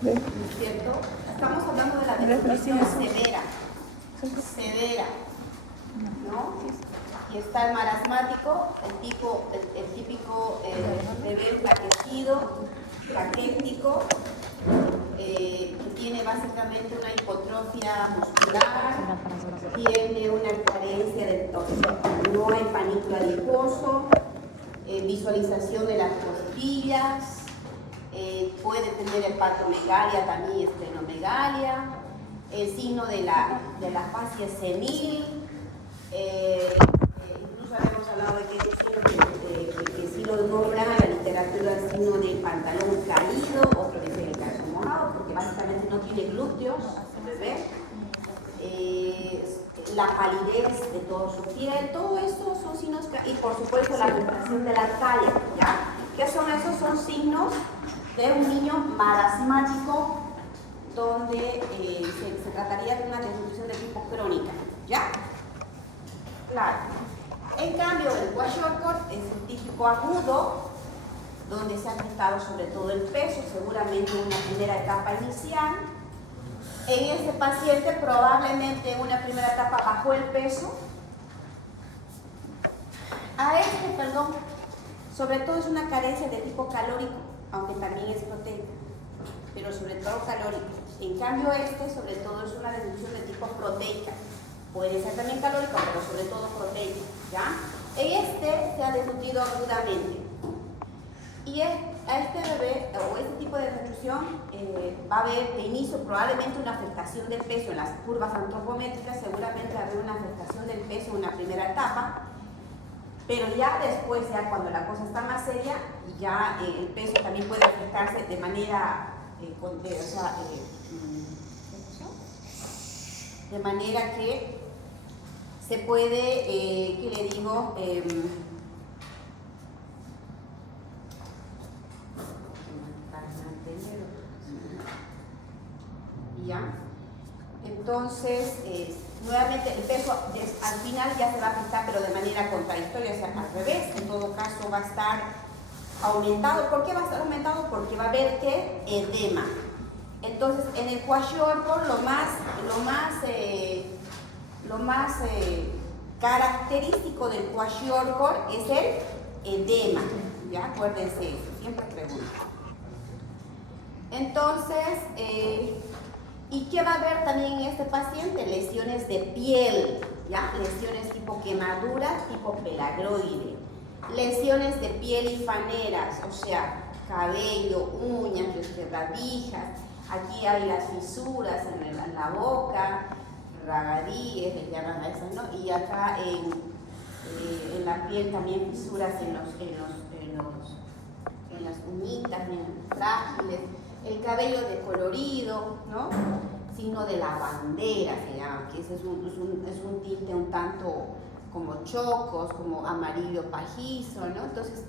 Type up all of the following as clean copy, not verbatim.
¿cierto? Estamos hablando de la desnutrición severa, ¿no? Y está el marasmático, el típico bebé enflaquecido, raquítico, que tiene básicamente una hipotrofia muscular, tiene una carencia de toxina, no hay panícula adiposo, visualización de las costillas, puede tener hepatomegalia, también esplenomegalia, el signo de la fascia senil, incluso habíamos hablado de que sí lo nombra en la literatura el signo del pantalón caído, otro dice el calzo mojado, porque básicamente no tiene glúteos, ¿ves? La palidez de toda su piel, todo esto son signos, y por supuesto la afectación de la talla, ¿ya? ¿Qué son esos? Son signos de un niño marasmático donde se trataría de una desnutrición de tipo crónica, ¿ya? Claro. En cambio, el kwashiorkor es el típico agudo, donde se ha quitado sobre todo el peso, seguramente en una primera etapa inicial. En ese paciente probablemente en una primera etapa bajó el peso. Sobre todo es una carencia de tipo calórico, aunque también es proteica, pero sobre todo calórico. En cambio sobre todo es una desnutrición de tipo proteica. Puede ser también calórico, pero sobre todo proteica, ¿ya? Se ha desnutrido agudamente. Y a este bebé, o este tipo de desnutrición, va a haber de inicio probablemente una afectación del peso en las curvas antropométricas, seguramente va a haber una afectación del peso en una primera etapa, pero ya después, ya cuando la cosa está más seria, ya el peso también puede afectarse de manera, de manera que se puede, ¿qué le digo? ¿Ya? Entonces, nuevamente el peso al final ya se va a afectar, pero de manera contradictoria, o sea, al revés. En todo caso va a estar aumentado. ¿Por qué va a estar aumentado? Porque va a haber ¿qué? Edema. Entonces, en el kwashiorkor lo más característico del kwashiorkor es el edema. ¿Ya? Acuérdense eso, siempre pregunto. Entonces, ¿y qué va a haber también en este paciente? Lesiones de piel, ¿ya? Lesiones tipo quemadura, tipo pelagroide. Lesiones de piel y faneras, o sea, cabello, uñas, quebradijas. Aquí hay las fisuras en la boca, ragadíes, les llaman a esas, ¿no? Y acá en la piel también fisuras en las uñitas, bien frágiles. El cabello decolorido, ¿no? Signo de la bandera se llama, que ese es un tinte un tanto como chocos, como amarillo pajizo, ¿no? Entonces,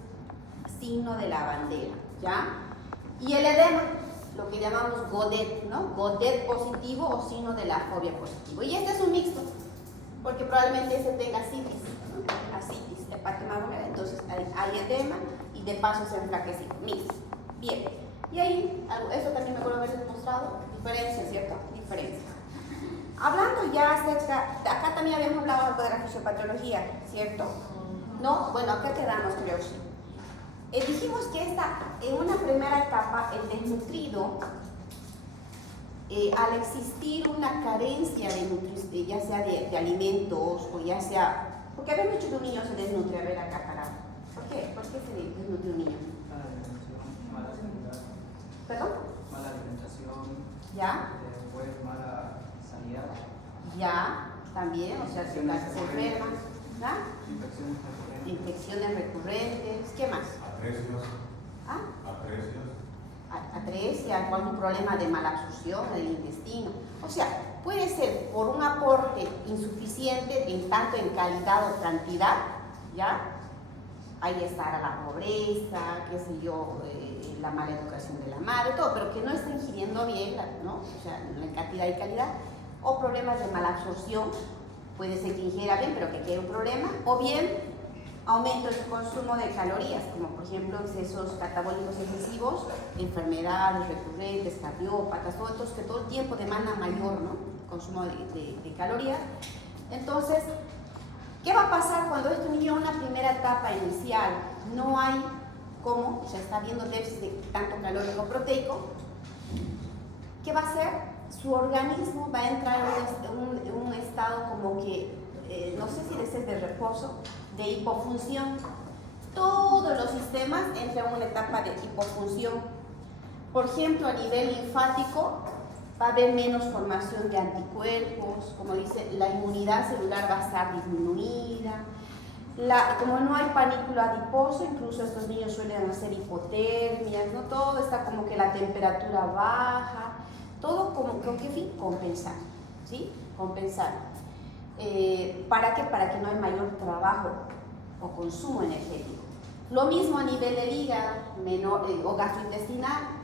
signo de la bandera, ¿ya? Y el edema, lo que llamamos Godet, ¿no? Godet positivo o signo de la fobia positivo. Y este es un mixto, porque probablemente ese tenga asitis, ¿no? Asitis, hepatomegalia, entonces hay edema y de paso se enflaquece, mixto. Bien. Y ahí, eso también me acuerdo haber demostrado, diferencia, ¿cierto? Diferencia. Hablando ya acerca, acá también habíamos hablado algo de la fisiopatología, ¿cierto? No, bueno, acá quedamos, creo. Dijimos que en una primera etapa, el desnutrido, al existir una carencia de nutrición, ya sea de alimentos o ya sea, porque habíamos dicho que un niño se desnutre, a ver acá parado. ¿Por qué? ¿Por qué se desnutre un niño? ¿Perdón? Mala alimentación. ¿Ya? Después mala sanidad. Ya, también, o sea, se enferma. ¿Ya? Infecciones recurrentes. Infecciones recurrentes. ¿Qué más? Atresios. ¿Ah? Atresios. Atresia, algún problema de malabsorción del intestino. O sea, puede ser por un aporte insuficiente en tanto en calidad o cantidad, ¿ya? Ahí estará la pobreza, qué sé yo, la mala educación de la madre, todo, pero que no está ingiriendo bien, ¿no? O sea, en cantidad y calidad, o problemas de mala absorción, puede ser que ingiera bien, pero que quede un problema, o bien aumento en su consumo de calorías, como por ejemplo excesos catabólicos excesivos, enfermedades recurrentes, cardiópatas, todo esto que todo el tiempo demanda mayor, ¿no?, consumo de calorías. Entonces, ¿qué va a pasar cuando este niño en una primera etapa inicial no hay cómo, o sea, está habiendo déficit de tanto calórico proteico? ¿Qué va a hacer? Su organismo va a entrar en un estado como que, no sé si de reposo, de hipofunción. Todos los sistemas entran en una etapa de hipofunción. Por ejemplo, a nivel linfático va a haber menos formación de anticuerpos, como dice, la inmunidad celular va a estar disminuida. Como no hay panículo adiposo, incluso estos niños suelen hacer hipotermias, ¿no? Todo está como que la temperatura baja, todo como con qué fin, compensar, ¿sí? Compensar. ¿Para qué? Para que no haya mayor trabajo o consumo energético. Lo mismo a nivel del hígado o gastrointestinal.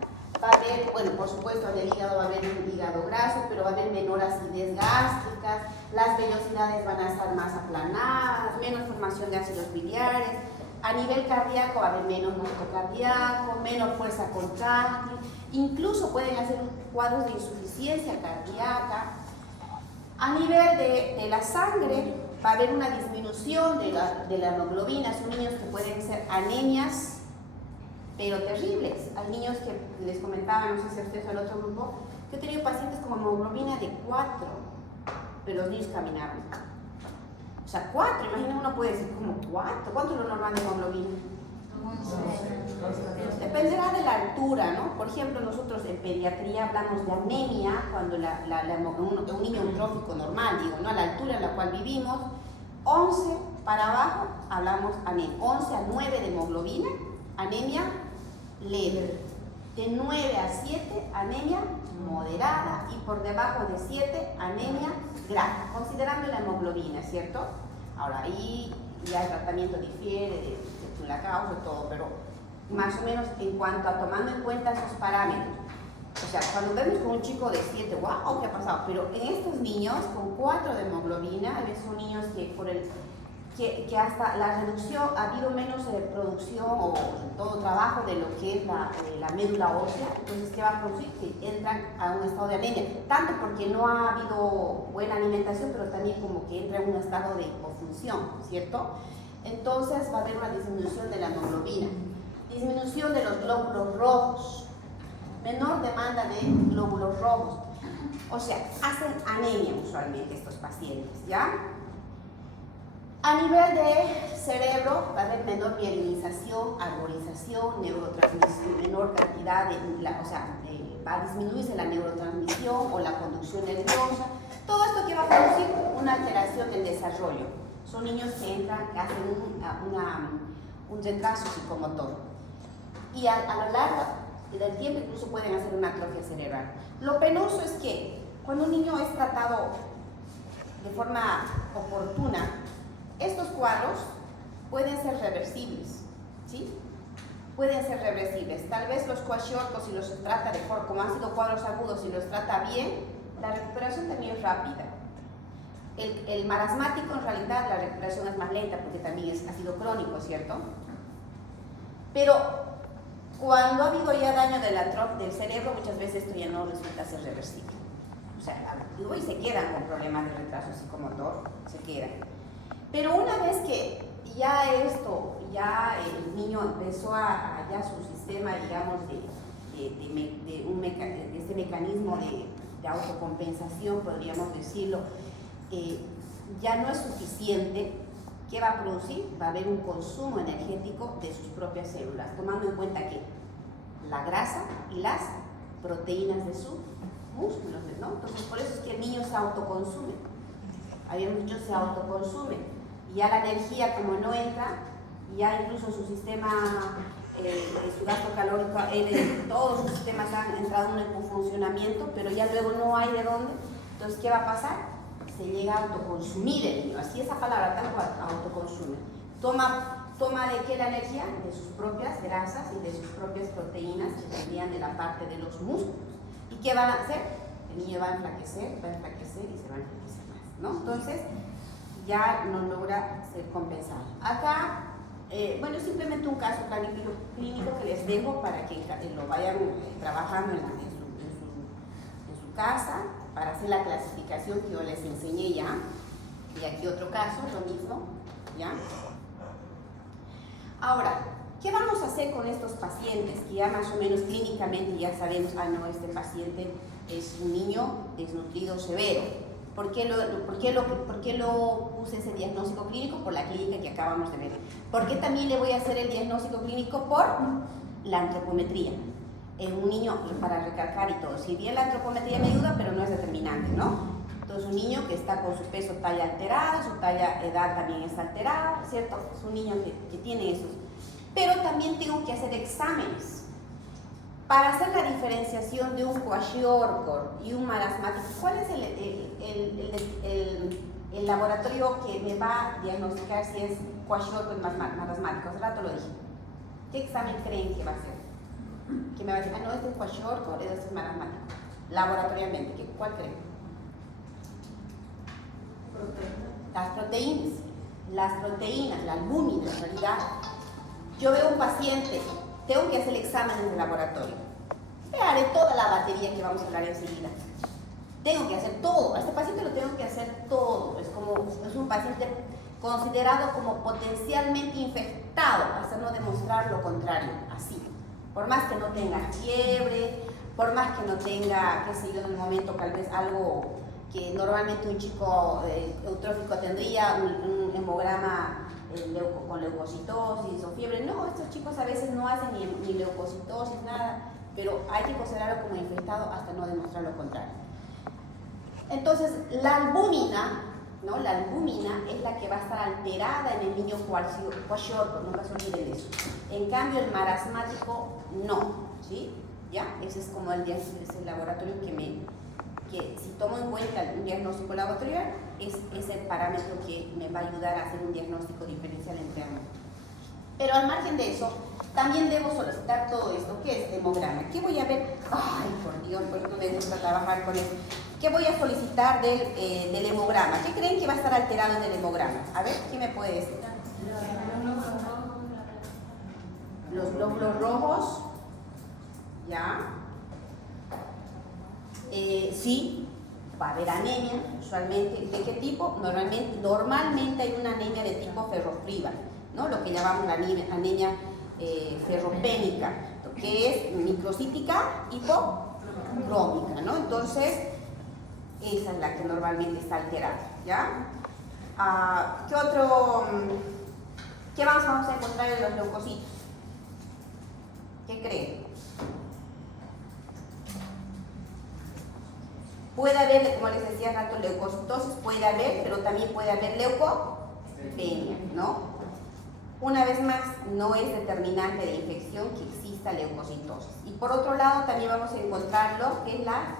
Va a haber, bueno, por supuesto en el hígado va a haber un hígado graso, pero va a haber menor acidez gástrica, las vellosidades van a estar más aplanadas, menos formación de ácidos biliares. A nivel cardíaco va a haber menos movimiento cardíaco, menos fuerza contráctil, incluso pueden hacer cuadros de insuficiencia cardíaca. A nivel de la sangre va a haber una disminución de la hemoglobina. Son niños que pueden ser anemias, pero terribles. Hay niños que les comentaba, no sé si a ustedes o al otro grupo, que he tenido pacientes con hemoglobina de 4, pero los niños caminaban. O sea, 4, imagina, uno puede decir como 4. ¿Cuánto es lo normal de hemoglobina? Dependerá de la altura, ¿no? Por ejemplo, nosotros en pediatría hablamos de anemia cuando un niño eutrófico normal, digo, ¿no?, a la altura en la cual vivimos, 11 para abajo hablamos anemia, 11 a 9 de hemoglobina, anemia leve, de 9 a 7 anemia moderada y por debajo de 7 anemia grave, considerando la hemoglobina, ¿cierto? Ahora ahí ya el tratamiento difiere de la causa y todo, pero más o menos en cuanto a tomando en cuenta esos parámetros. O sea, cuando vemos con un chico de 7, wow, ¿qué ha pasado? Pero en estos niños con 4 de hemoglobina, a veces son niños que hasta la reducción, ha habido menos producción o todo trabajo de lo que es la médula ósea. Entonces, ¿qué va a producir? Que entran a un estado de anemia, tanto porque no ha habido buena alimentación, pero también como que entra en un estado de hipofunción, ¿cierto? Entonces va a haber una disminución de la hemoglobina, disminución de los glóbulos rojos, menor demanda de glóbulos rojos, o sea, hacen anemia usualmente estos pacientes, ¿ya? A nivel de cerebro va a haber menor mielinización, arborización, neurotransmisión, menor cantidad va a disminuirse la neurotransmisión o la conducción nerviosa. Todo esto que va a producir una alteración del desarrollo. Son niños que entran, que hacen un retraso psicomotor. Y a lo largo del tiempo incluso pueden hacer una atrofia cerebral. Lo penoso es que cuando un niño es tratado de forma oportuna, estos cuadros pueden ser reversibles, ¿sí? Pueden ser reversibles. Tal vez los kwashiorkor, si los trata como han sido cuadros agudos, si los trata bien, la recuperación también es rápida. El marasmático, en realidad, la recuperación es más lenta porque también ha sido crónico, ¿cierto? Pero cuando ha habido ya daño del cerebro, muchas veces esto ya no resulta ser reversible. O sea, y se quedan con problemas de retraso psicomotor, se quedan. Pero una vez que ya el niño empezó ya su sistema, digamos, de este mecanismo de autocompensación, podríamos decirlo, ya no es suficiente, ¿qué va a producir? Va a haber un consumo energético de sus propias células, tomando en cuenta que la grasa y las proteínas de sus músculos, ¿no? Entonces, por eso es que el niño se autoconsume. Habíamos dicho se autoconsume. Y ya la energía, como no entra, ya incluso su sistema, su gasto calórico, todos sus sistemas han entrado en un funcionamiento, pero ya luego no hay de dónde. Entonces, ¿qué va a pasar? Se llega a autoconsumir el niño, así esa palabra, tal cual, autoconsume. Toma de qué la energía, de sus propias grasas y de sus propias proteínas que vendrían de la parte de los músculos. ¿Y qué van a hacer? El niño va a enflaquecer y se va a enflaquecer más, ¿no? Entonces, ya no logra ser compensado. Acá bueno, simplemente un caso clínico que les dejo para que lo vayan trabajando en su casa, para hacer la clasificación que yo les enseñé ya. Y aquí otro caso, lo mismo, ¿ya? Ahora, ¿qué vamos a hacer con estos pacientes que ya más o menos clínicamente ya sabemos, no, este paciente es un niño desnutrido severo? ¿Por qué lo puse ese diagnóstico clínico? Por la clínica que acabamos de ver. ¿Por qué también le voy a hacer el diagnóstico clínico? Por la antropometría. En un niño, para recalcar y todo, si bien la antropometría me ayuda, pero no es determinante, ¿no? Entonces un niño que está con su peso, talla alterada, su edad también está alterada, ¿cierto? Es un niño que tiene esos. Pero también tengo que hacer exámenes para hacer la diferenciación de un kwashiorkor y un marasmático. ¿Cuál es el laboratorio que me va a diagnosticar si es kwashiorkor o marasmático? Hace rato lo dije. ¿Qué examen creen que va a ser? Que me va a decir, no, este es kwashiorkor, este es marasmático. Laboratorialmente, ¿cuál creen? Las proteínas, la albúmina en realidad. Yo veo un paciente, tengo que hacer el examen en el laboratorio. Le haré toda la batería que vamos a hablar enseguida. Tengo que hacer todo, a este paciente lo tengo que hacer todo. Es un paciente considerado como potencialmente infectado, hasta no demostrar lo contrario, así. Por más que no tenga fiebre, por más que no tenga, qué sé yo, en el momento tal vez algo que normalmente un chico eutrófico tendría, un hemograma con leucocitosis o fiebre. No, estos chicos a veces no hacen ni leucocitosis, nada, pero hay que considerarlo como infectado hasta no demostrar lo contrario. Entonces, la albúmina, ¿no? La albúmina es la que va a estar alterada en el niño kwashiorkor, nunca se olviden de eso. En cambio, el marasmático no, ¿sí? ¿Ya? Ese es como el laboratorio que si tomo en cuenta un diagnóstico laboratorial, es ese parámetro que me va a ayudar a hacer un diagnóstico diferencial entre ambos. Pero al margen de eso, también debo solicitar todo esto. ¿Qué es hemograma? ¿Qué voy a ver? Ay, por Dios, por eso me gusta trabajar con esto. ¿Qué voy a solicitar del hemograma? ¿Qué creen que va a estar alterado en el hemograma? A ver, ¿qué me puede decir? Los glóbulos rojos. ¿Ya? Sí, va a haber anemia, usualmente. ¿De qué tipo? Normalmente hay una anemia de tipo ferrofriba, ¿no? Lo que llamamos la anemia ferropénica, que es microcítica hipocrómica, ¿no? Entonces, esa es la que normalmente está alterada, ¿ya? ¿Qué vamos a encontrar en los leucocitos? ¿Qué creen? Puede haber, como les decía rato, leucocitosis, puede haber, pero también puede haber leucopenia, ¿no? Una vez más, no es determinante de infección que exista leucocitosis. Y por otro lado, también vamos a encontrar lo que es las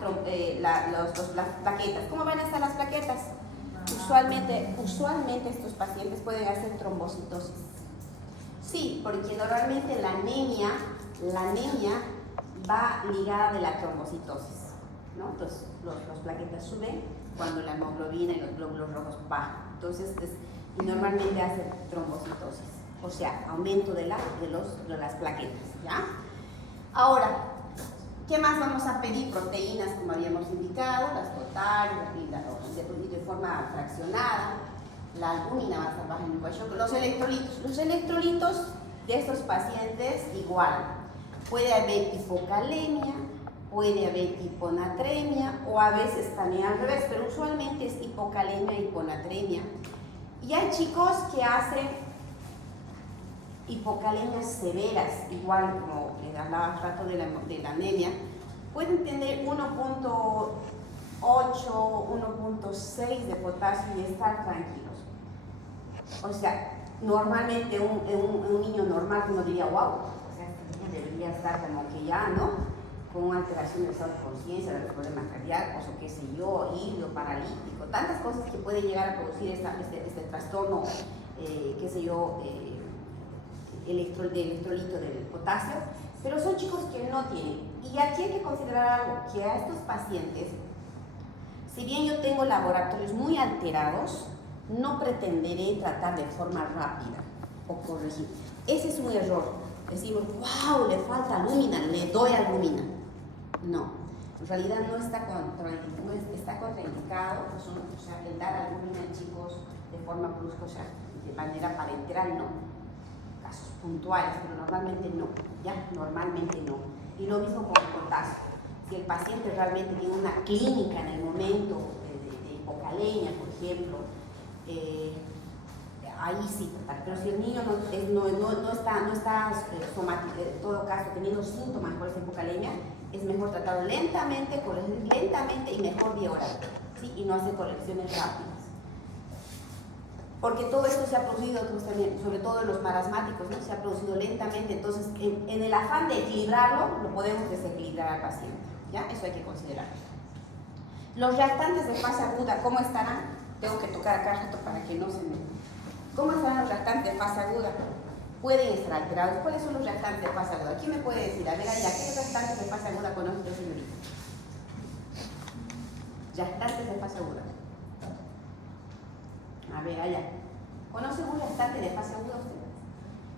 plaquetas. ¿Cómo van a estar las plaquetas? Usualmente estos pacientes pueden hacer trombocitosis. Sí, porque normalmente la anemia va ligada de la trombocitosis, ¿no? Entonces, las plaquetas suben cuando la hemoglobina y los glóbulos rojos bajan. Entonces, y normalmente hace trombocitosis, o sea, aumento de las plaquetas, ¿ya? Ahora, ¿qué más vamos a pedir? Proteínas, como habíamos indicado, las totales, de forma fraccionada. La albúmina va a estar baja en el kwashiorkor. Los electrolitos de estos pacientes igual. Puede haber hipocalemia, puede haber hiponatremia o a veces también al revés, pero usualmente es hipocalemia y hiponatremia. Y hay chicos que hacen hipocalemias severas, igual como les hablaba hace rato de la anemia, pueden tener 1.8, 1.6 de potasio y estar tranquilos. O sea, normalmente un niño normal uno diría, wow, o sea, este niño debería estar como que ya, ¿no? Con una alteración del estado de conciencia, de los problemas cardíacos o qué sé yo, hilo, paralítico, tantas cosas que pueden llegar a producir este trastorno, qué sé yo, del electrolito del potasio, pero son chicos que no tienen. Y aquí hay que considerar algo, que a estos pacientes, si bien yo tengo laboratorios muy alterados, no pretenderé tratar de forma rápida. o corregir. Ese es un error. Decimos, wow, le falta alúmina, le doy alúmina. No, en realidad no está contraindicado, o sea, el dar alúmina en chicos de forma brusca, o sea, de manera parenteral, no. Casos puntuales, pero normalmente no, ¿ya? Normalmente no. Y lo mismo con el potasio. Si el paciente realmente tiene una clínica en el momento de hipocalemia, por ejemplo, ahí sí, pero si el niño no está en todo caso teniendo síntomas por esa hipocalemia, es mejor tratarlo lentamente, corregir lentamente y mejor vía oral, ¿sí? Y no hacer correcciones rápidas. Porque todo esto se ha producido, sobre todo en los marasmáticos, ¿no? Se ha producido lentamente, entonces en el afán de equilibrarlo, lo podemos desequilibrar al paciente, ¿ya? Eso hay que considerar. Los reactantes de fase aguda, ¿cómo estarán? Tengo que tocar acá rato para que no se me... ¿Cómo estarán los reactantes de fase aguda? Pueden estar alterados. ¿Cuáles son los reactantes de fase aguda? ¿Quién me puede decir? A ver, allá, ¿qué reactantes de fase aguda conoce usted, señorita? Reactantes de fase aguda. A ver, allá. ¿Conoce un reactante de fase aguda usted?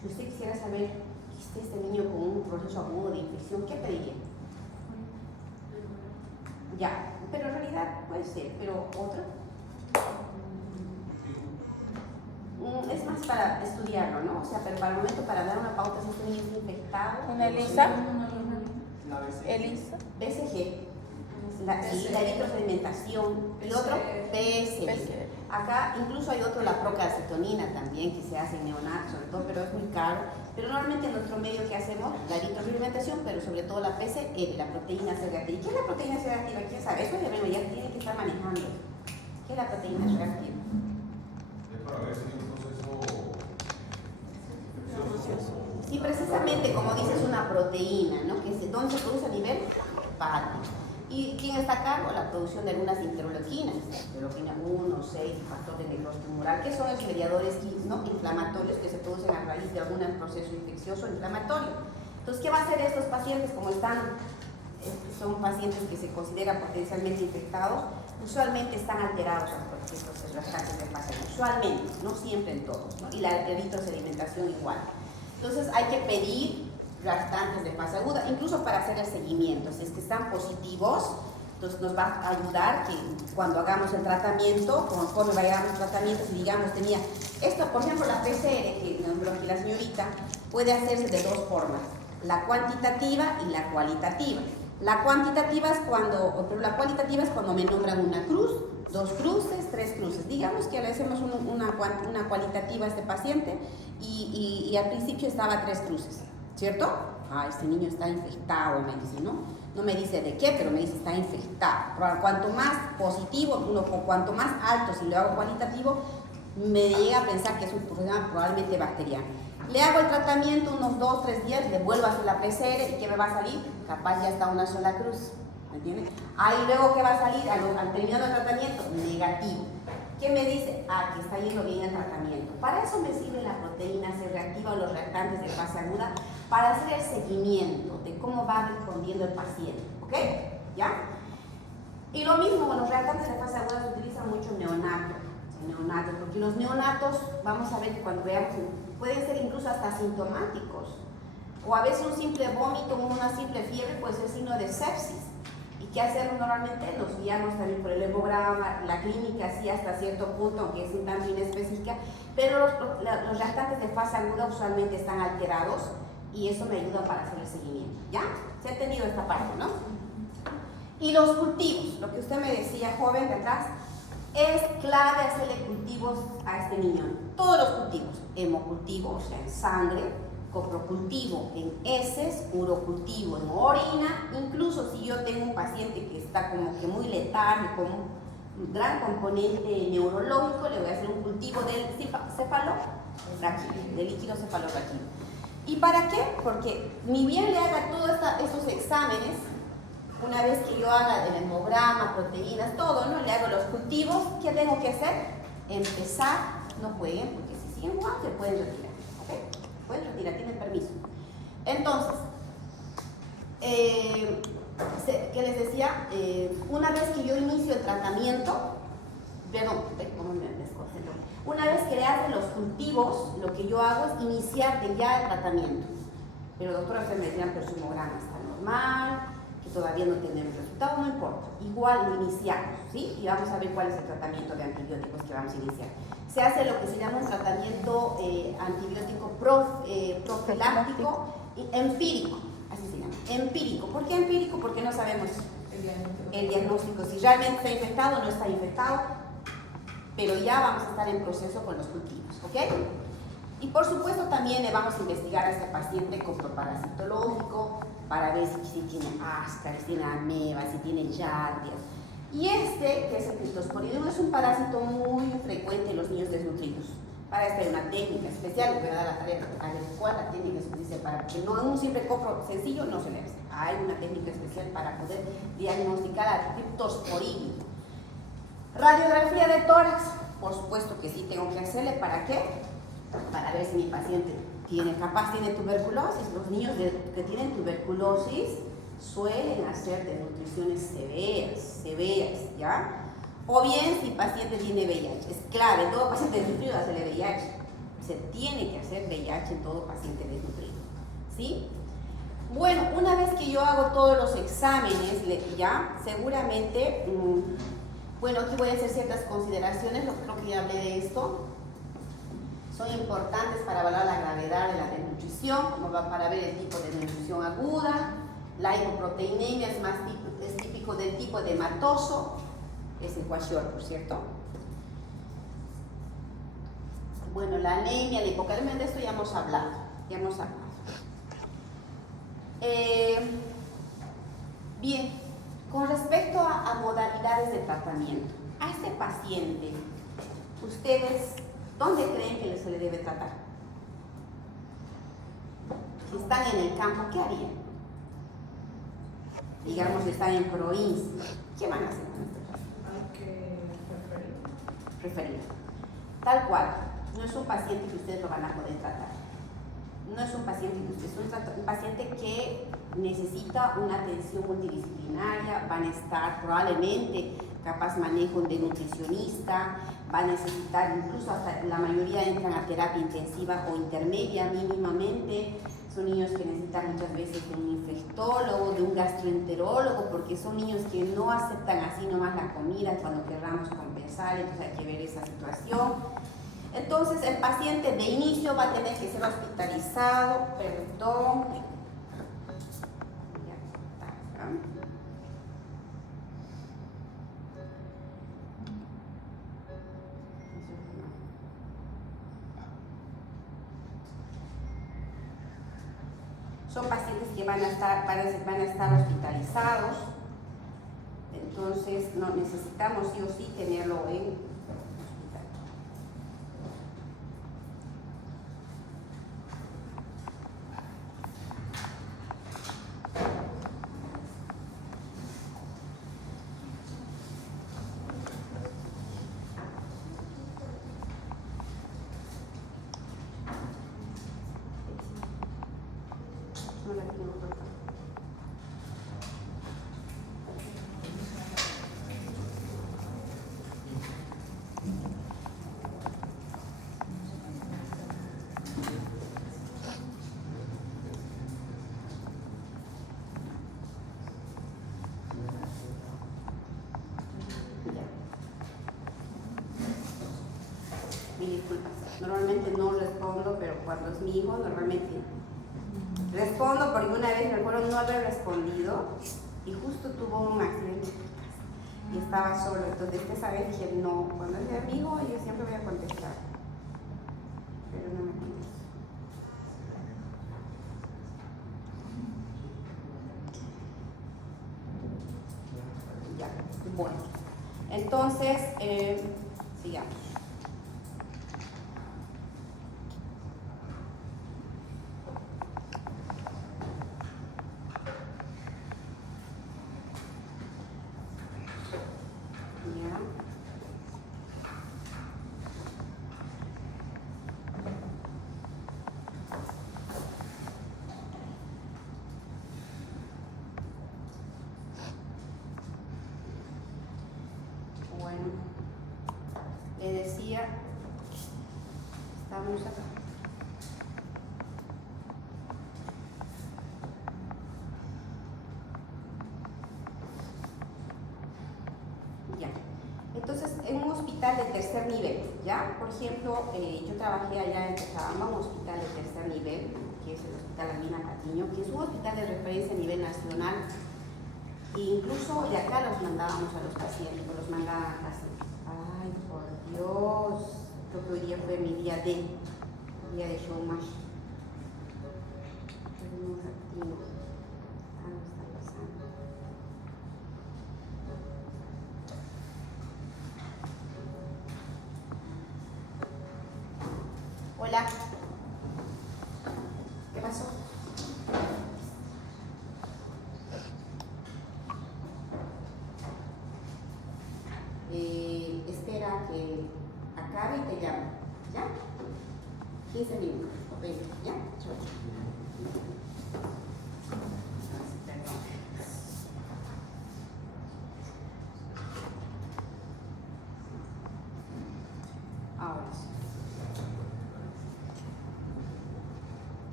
Si usted quisiera saber que esté este niño con un proceso agudo de infección, ¿qué pediría? Ya, pero en realidad puede ser, pero otro. Es más para estudiarlo, ¿no? O sea, pero para el momento, para dar una pauta, si este niño está infectado. ¿Una ELISA? La BCG. ¿ELISA? BCG. La eritrosedimentación. El otro, PSG. Acá incluso hay otro, la procalcitonina también, que se hace en neonatos, sobre todo, pero es muy caro. Pero normalmente en nuestro medio, ¿qué hacemos? La eritrosedimentación, pero sobre todo la PSG, la proteína C reactiva. ¿Qué es la proteína C reactiva? ¿Quién sabe? Eso ya tiene que estar manejando. ¿Qué es la proteína C reactiva? Es para ver si hay un proceso infeccioso. Sí, precisamente, como dices, una proteína, ¿no? Que es donde se produce a nivel hepático. ¿Y quién está a cargo? La producción de algunas interleuquinas, interleuquina 1, 6, factor de necrosis tumoral, que son los mediadores, ¿no?, inflamatorios que se producen a raíz de algún proceso infeccioso inflamatorio. Entonces, ¿qué va a hacer estos pacientes? Como son pacientes que se consideran potencialmente infectados, usualmente están alterados estos reactantes de fase, usualmente, no siempre en todos, ¿no? Y la eritrosedimentación igual. Entonces, hay que pedir reactantes de fase aguda, incluso para hacer el seguimiento. Si es que están positivos, entonces nos va a ayudar que cuando hagamos el tratamiento, conforme vayamos al tratamiento, si digamos tenía esto, por ejemplo, la PCR, que nombró aquí la señorita, puede hacerse de dos formas, la cuantitativa y la cualitativa. La cuantitativa es pero la cualitativa es cuando me nombran una cruz, 2 cruces, 3 cruces. Digamos que le hacemos una cualitativa a este paciente y al principio estaba 3 cruces. ¿Cierto? Este niño está infectado, me dice, ¿no? No me dice de qué, pero me dice está infectado. Cuanto más positivo, cuanto más alto, si lo hago cualitativo, me llega a pensar que es un problema probablemente bacteriano. Le hago el tratamiento unos 2-3 días, le vuelvo a hacer la PCR y ¿qué me va a salir? Capaz ya está una sola cruz, ¿me entiendes? Ahí luego ¿qué va a salir? Al terminar el tratamiento, negativo. ¿Qué me dice? Que está yendo bien el tratamiento. Para eso me sirve la proteína C reactiva o los reactantes de fase aguda, para hacer el seguimiento de cómo va respondiendo el paciente, ¿ok? ¿Ya? Y lo mismo con los reactantes de fase aguda se utilizan mucho en neonatos, porque los neonatos, vamos a ver que cuando veamos, pueden ser incluso hasta asintomáticos, o a veces un simple vómito o una simple fiebre puede ser signo de sepsis. ¿Qué hacemos normalmente? Nos guiamos también por el hemograma, la clínica sí hasta cierto punto, aunque es un tanto inespecífica, pero los reactantes de fase aguda usualmente están alterados y eso me ayuda para hacer el seguimiento. ¿Ya? ¿Se ha entendido esta parte, no? Y los cultivos, lo que usted me decía, joven, de atrás, es clave hacerle cultivos a este niño. Todos los cultivos, hemocultivo, o sea, en sangre, coprocultivo en heces, urocultivo en orina, incluso si yo tengo un paciente que está como que muy letárgico, un gran componente neurológico, le voy a hacer un cultivo del cefalorraquídeo, del líquido cefalorraquídeo. ¿Y para qué? Porque ni bien le haga todos esos exámenes, una vez que yo haga el hemograma, proteínas, todo, ¿no? Le hago los cultivos, ¿qué tengo que hacer? Empezar, no jueguen, porque si siguen jugando se pueden retirar, ¿ok? Pueden retirar, tienen permiso. Entonces, ¿qué les decía? Una vez que yo inicio el tratamiento, una vez que tareas de los cultivos, lo que yo hago es iniciar de ya el tratamiento. Pero doctora, usted me dirán, pero su hemograma está normal, que todavía no tenemos resultados, no importa. Igual lo iniciamos, ¿sí? Y vamos a ver cuál es el tratamiento de antibióticos que vamos a iniciar. Se hace lo que se llama un tratamiento antibiótico profiláctico empírico, así se llama, empírico. ¿Por qué empírico? Porque no sabemos el diagnóstico, si realmente está infectado o no está infectado, pero ya vamos a estar en proceso con los cultivos, ¿ok? Y por supuesto también le vamos a investigar a este paciente coproparasitológico para ver si tiene ascaris, si tiene ameba, si tiene yardias. Y que es el Cryptosporidium, es un parásito muy frecuente en los niños desnutridos. Para esto hay una técnica especial, voy a dar la tarea adecuada, la técnica especial para que no en un simple copro sencillo no se le hace. Hay una técnica especial para poder diagnosticar al Cryptosporidium. Radiografía de tórax, por supuesto que sí tengo que hacerle, ¿para qué? Para ver si mi paciente tiene tuberculosis. Los niños que tienen tuberculosis suelen hacer desnutriciones severas, ¿ya? O bien si el paciente tiene VIH, es clave, todo paciente desnutrido hacerle VIH. Se tiene que hacer VIH en todo paciente desnutrido, ¿sí? Bueno, una vez que yo hago todos los exámenes, ya, seguramente, bueno, aquí voy a hacer ciertas consideraciones, creo que ya hablé de esto. Son importantes para evaluar la gravedad de la desnutrición, como para ver el tipo de desnutrición aguda. La hipoproteinemia es típico del tipo de hematoso, es el kwashiorkor, por cierto. Bueno, la anemia, la hipocalemia, de esto ya hemos hablado. Bien, con respecto a modalidades de tratamiento, a este paciente, ustedes, ¿dónde creen que se le debe tratar? Si están en el campo, ¿qué harían? Digamos que están en provincia, ¿qué van a hacer en este caso? Hay que Preferir. Tal cual, no es un paciente que ustedes lo van a poder tratar. No es un paciente que ustedes, es un paciente que necesita una atención multidisciplinaria, van a estar probablemente capaz manejo de nutricionista, va a necesitar, incluso hasta la mayoría entran a terapia intensiva o intermedia mínimamente. Son niños que necesitan muchas veces de un infectólogo, de un gastroenterólogo, porque son niños que no aceptan así nomás la comida cuando querramos compensar, entonces hay que ver esa situación. Entonces el paciente de inicio va a tener que ser hospitalizado, son pacientes que van a estar hospitalizados, entonces no necesitamos sí o sí tenerlo en hospital. No la tengo por acá. Mil disculpas. Normalmente no respondo, pero cuando es mi hijo, normalmente respondo, porque una vez recuerdo no haber respondido y justo tuvo un accidente y estaba solo. Entonces esa vez dije, no, cuando es mi hijo yo siempre voy a contestar. Pero no me contestó. Ya, bueno. Entonces, sigamos. Estamos acá. Ya. Entonces, en un hospital de tercer nivel, ¿ya? Por ejemplo, yo trabajé allá en Cochabamba, un hospital de tercer nivel, que es el Hospital Albina Patiño, que es un hospital de referencia a nivel nacional. E incluso de acá los mandábamos a los pacientes, los mandaban a casa. Ay, por Dios, creo que hoy día fue mi día de showmatch. Un ratito. Ah, no está pasando. Hola. ¿Qué pasó? Espera que acabe y te llamo, ¿ya? 15 minutos, ok, ¿ya? Chau. Ahora sí.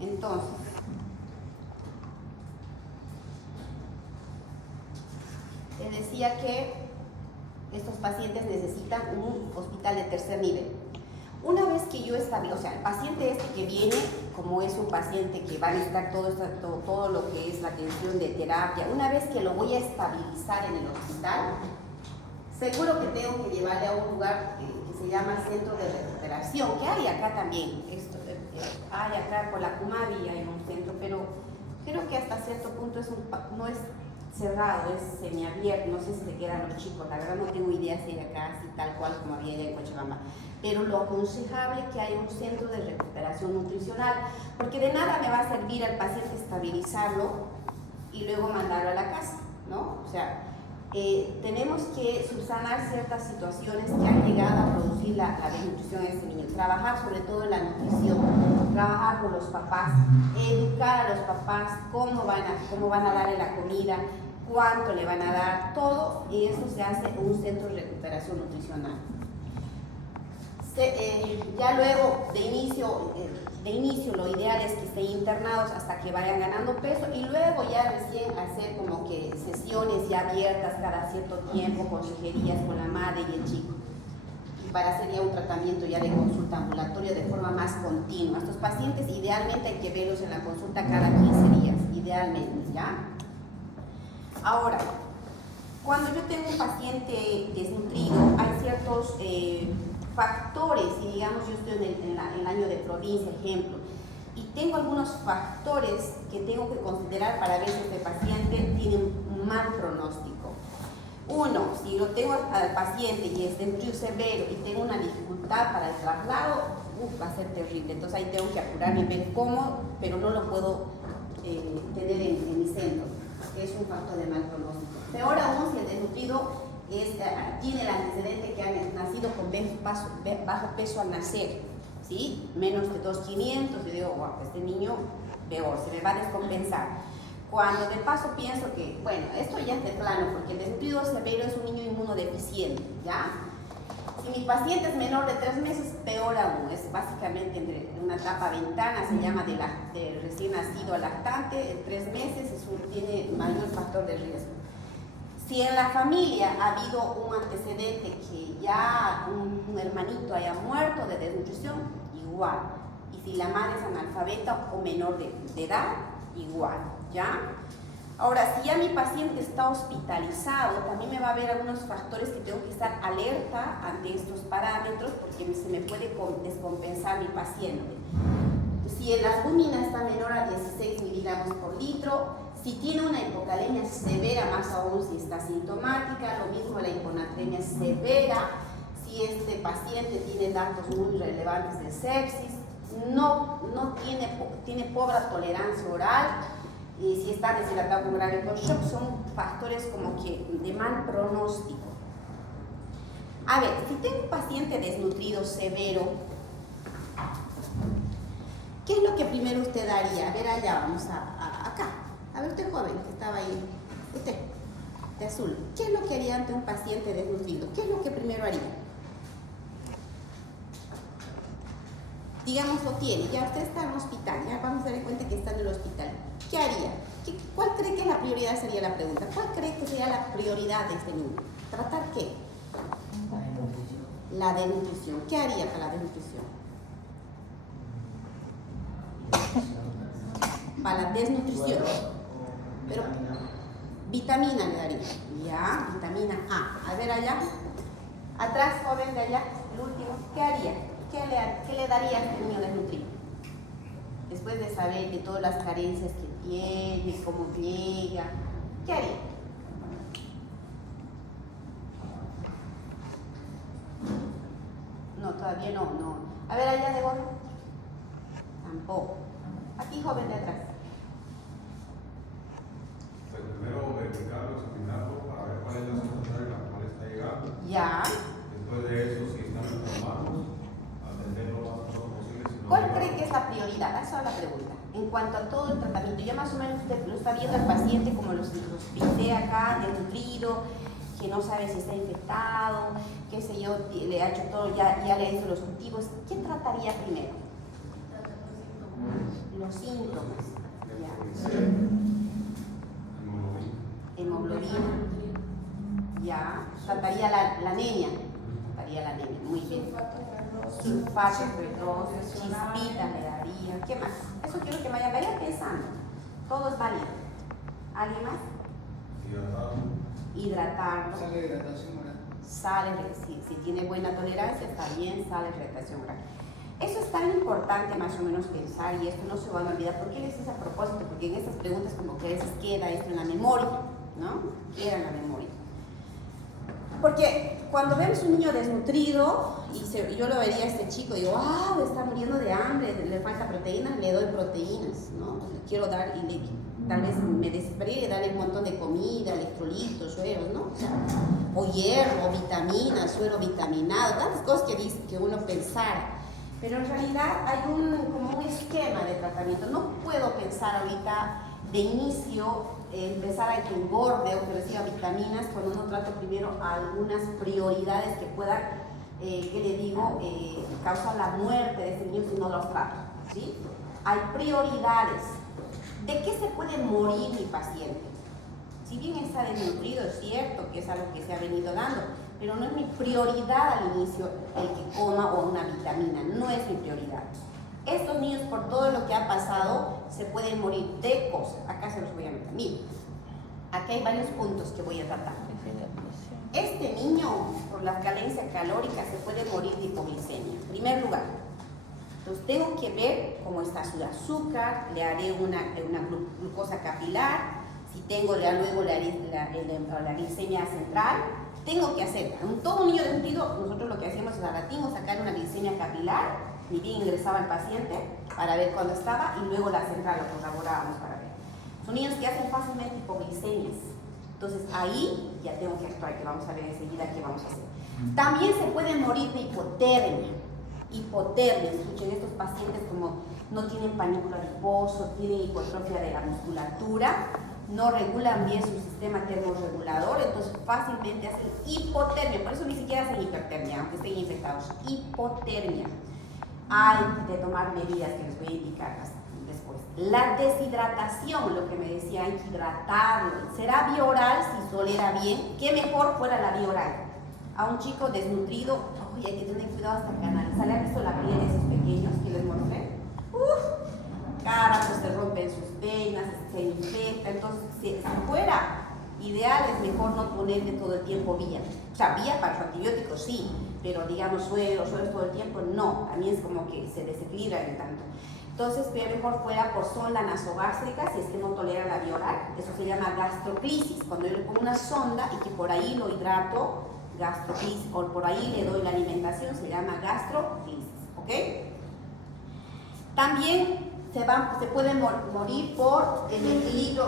Entonces, les decía que estos pacientes necesitan un hospital de tercer nivel. Una vez que yo establezco, o sea, el paciente este que viene, como es un paciente que va a necesitar todo lo que es la atención de terapia, una vez que lo voy a estabilizar en el hospital, seguro que tengo que llevarle a un lugar que se llama Centro de Recuperación, que hay acá también. Hay acá por la Cumavi hay un centro, pero creo que hasta cierto punto no es cerrado, es semiabierto, no sé si se quedan los chicos, la verdad no tengo idea si hay acá, así tal cual como había allá en Cochabamba, pero lo aconsejable es que haya un centro de recuperación nutricional, porque de nada me va a servir al paciente estabilizarlo y luego mandarlo a la casa, ¿no? O sea, tenemos que subsanar ciertas situaciones que han llegado a producir la desnutrición en ese niño, trabajar sobre todo en la nutrición, trabajar con los papás, educar a los papás cómo van a darle la comida, cuánto le van a dar, todo, y eso se hace en un centro de recuperación nutricional. Ya luego, de inicio lo ideal es que estén internados hasta que vayan ganando peso y luego ya recién hacer como que sesiones ya abiertas cada cierto tiempo, consejerías con la madre y el chico, y para hacer ya un tratamiento ya de consulta ambulatoria de forma más continua. Estos pacientes idealmente hay que verlos en la consulta cada 15 días, idealmente, ¿ya? Ahora, cuando yo tengo un paciente desnutrido, hay ciertos factores, y digamos yo estoy en el año de provincia, ejemplo, y tengo algunos factores que tengo que considerar para ver si este paciente tiene un mal pronóstico. Uno, si lo tengo al paciente y es desnutrido severo y tengo una dificultad para el traslado, va a ser terrible. Entonces ahí tengo que apurarme y ver cómo, pero no lo puedo tener en mi centro. Es un factor de mal pronóstico. Peor aún si el desnutrido tiene el antecedente que ha nacido con bajo peso al nacer, ¿sí? Menos de 2,500, yo digo, wow, este niño peor, se me va a descompensar. Cuando de paso pienso que, bueno, esto ya es de plano, porque el desnutrido severo es un niño inmunodeficiente, ¿ya? Si mi paciente es menor de 3 meses, peor aún, es básicamente entre una etapa ventana, se llama de recién nacido a lactante, en 3 meses tiene mayor factor de riesgo. Si en la familia ha habido un antecedente que ya un hermanito haya muerto de desnutrición, igual. Y si la madre es analfabeta o menor de edad, igual, ¿ya? Ahora, si ya mi paciente está hospitalizado, también me va a haber algunos factores que tengo que estar alerta ante estos parámetros porque se me puede descompensar mi paciente. Si la albúmina está menor a 16 miligramos por litro, si tiene una hipocalemia severa, más aún si está sintomática, lo mismo la hiponatremia severa, si este paciente tiene datos muy relevantes de sepsis, tiene pobre tolerancia oral, y si está deshidratado con grave shock, son factores como que de mal pronóstico. A ver, si tengo un paciente desnutrido severo, ¿qué es lo que primero usted haría? A ver, allá, vamos acá. A ver, usted joven que estaba ahí, usted, de azul, ¿qué es lo que haría ante un paciente desnutrido? ¿Qué es lo que primero haría? digamos lo tiene, ya usted está en un hospital, ya vamos a dar cuenta que está en el hospital, ¿qué haría? ¿Cuál cree que la prioridad sería la pregunta? ¿Cuál cree que sería la prioridad de este niño? ¿Tratar qué? La desnutrición. ¿Qué haría para la desnutrición? Para la desnutrición. Pero vitamina le daría. Ya, vitamina A. A ver allá. Atrás, joven de allá, el último. ¿Qué haría? ¿Qué le daría a este niño desnutrido? Después de saber de todas las carencias que tiene, cómo llega, ¿qué haría? No, todavía no. A ver allá de gorro. Tampoco. Aquí, joven de atrás. Pues primero verificarlo, examinarlo para ver cuál es la situación en la cual está llegando. Ya. Después de eso, si están enfermados, atenderlo lo más pronto posible. Si no ¿Cuál llega- cree que es la prioridad? Esa es la pregunta. En cuanto a todo el tratamiento, ya más o menos usted lo está viendo al paciente como los pinté acá, desnutrido, que no sabe si está infectado, qué sé yo, le ha hecho todo, ya le hizo los cultivos. ¿Qué trataría primero? Los síntomas. Ya. Hemoglobina. Ya. Trataría la anemia. Trataría la anemia. Muy bien. Sulfato ferroso, chispita le daría. ¿Qué más? Eso quiero que vaya pensando. Todo es válido. ¿Alguien más? Hidratarlo. Sale de hidratación oral. Sale, si tiene buena tolerancia, está bien, sale hidratación oral. Eso es tan importante más o menos pensar, y esto no se van a olvidar. ¿Por qué les hice a propósito? Porque en estas preguntas como que a veces queda esto en la memoria, ¿no? Queda en la memoria. Porque cuando vemos un niño desnutrido, y yo lo vería a este chico, digo, wow, está muriendo de hambre, le falta proteínas, le doy proteínas, ¿no? Le quiero dar, tal vez me desesperaría darle un montón de comida, electrolitos, sueros, ¿no? O hierro, vitaminas, suero vitaminado, tantas cosas que uno pensara. Pero en realidad hay como un esquema de tratamiento. No puedo pensar ahorita de inicio empezar a que engorde o que reciba vitaminas cuando no trato primero algunas prioridades que puedan, que le digo, causar la muerte de ese niño si no los trato, ¿sí? Hay prioridades. ¿De qué se puede morir mi paciente? Si bien está desnutrido, es cierto que es algo que se ha venido dando, pero no es mi prioridad al inicio el que coma o una vitamina, no es mi prioridad. Estos niños, por todo lo que ha pasado, se pueden morir de cosas. Acá se los voy a meter. Miren, aquí hay varios puntos que voy a tratar. Este niño, por la carencia calórica, se puede morir de hipoglicemia. En primer lugar, entonces tengo que ver cómo está su azúcar, le haré una glucosa capilar, si tengo luego le haré la glicemia central. Tengo que hacer, todo un niño desnutrido, nosotros lo que hacemos es abatimos, sacar una glicemia capilar, ni bien ingresaba el paciente para ver cuándo estaba, y luego la central lo corroborábamos para ver. Son niños que hacen fácilmente hipoglicemias, entonces ahí ya tengo que actuar, que vamos a ver enseguida qué vamos a hacer. También se puede morir de hipotermia. Hipotermia, escuchen, estos pacientes como no tienen panículo adiposo, tienen hipotrofia de la musculatura, no regulan bien su sistema termorregulador, entonces fácilmente hacen hipotermia, por eso ni siquiera hacen hipertermia, aunque estén infectados. Hipotermia. Hay que tomar medidas que les voy a indicar después. La deshidratación, lo que me decía, hay que hidratarlo. Será vía oral si tolera bien, que mejor fuera la vía oral. A un chico desnutrido, hay que tener cuidado hasta canalizar. ¿Le han visto la piel de esos pequeños que les mostré? Cara, pues se rompen sus venas, se infecta. Entonces, si fuera ideal, es mejor no ponerle todo el tiempo vía. O sea, vía para los antibióticos sí, pero digamos sueros todo el tiempo no. A mí es como que se desequilibra en tanto. Entonces, mejor fuera por sonda nasogástrica, si es que no tolera la vía oral. Eso se llama gastroclisis, cuando yo le pongo una sonda y que por ahí lo hidrato, gastroclisis, o por ahí le doy la alimentación, se llama gastroclisis, ¿ok? También se puede morir por el equilibrio,